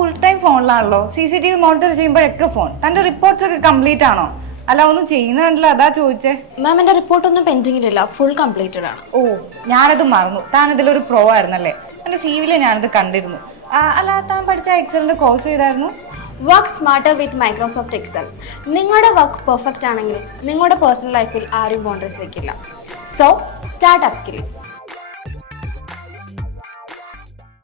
Full time ഫോണിലാണല്ലോ. CCTV monitor ചെയ്യുമ്പോഴൊക്കെ ഫോൺ. തന്റെ റിപ്പോർട്ട്സ് ഒക്കെ കംപ്ലീറ്റ് ആണോ? അല്ല ഒന്നും ചെയ്യുന്നുണ്ടല്ലോ, അതാ ചോദിച്ചേ. മാം എൻ്റെ റിപ്പോർട്ടൊന്നും പെൻഡിങ്ങിലില്ല, ഫുൾ കംപ്ലീറ്റഡ് ആണ്. ഓ, ഞാനത് മറന്നു. താൻ ഇതിലൊരു പ്രോ ആയിരുന്നല്ലേ? എന്റെ CV-യിൽ ഞാനത് കണ്ടിരുന്നു. അല്ല, താൻ പഠിച്ച എക്സലിന്റെ കോഴ്സ് ചെയ്തായിരുന്നു? വർക്ക് സ്മാർട്ടർ വിത്ത് മൈക്രോസോഫ്റ്റ് എക്സൽ. നിങ്ങളുടെ വർക്ക് പെർഫെക്റ്റ് ആണെങ്കിൽ നിങ്ങളുടെ പേഴ്സണൽ ലൈഫിൽ ആരും ബൗണ്ടറീസ് വെക്കില്ല. So start up skilling.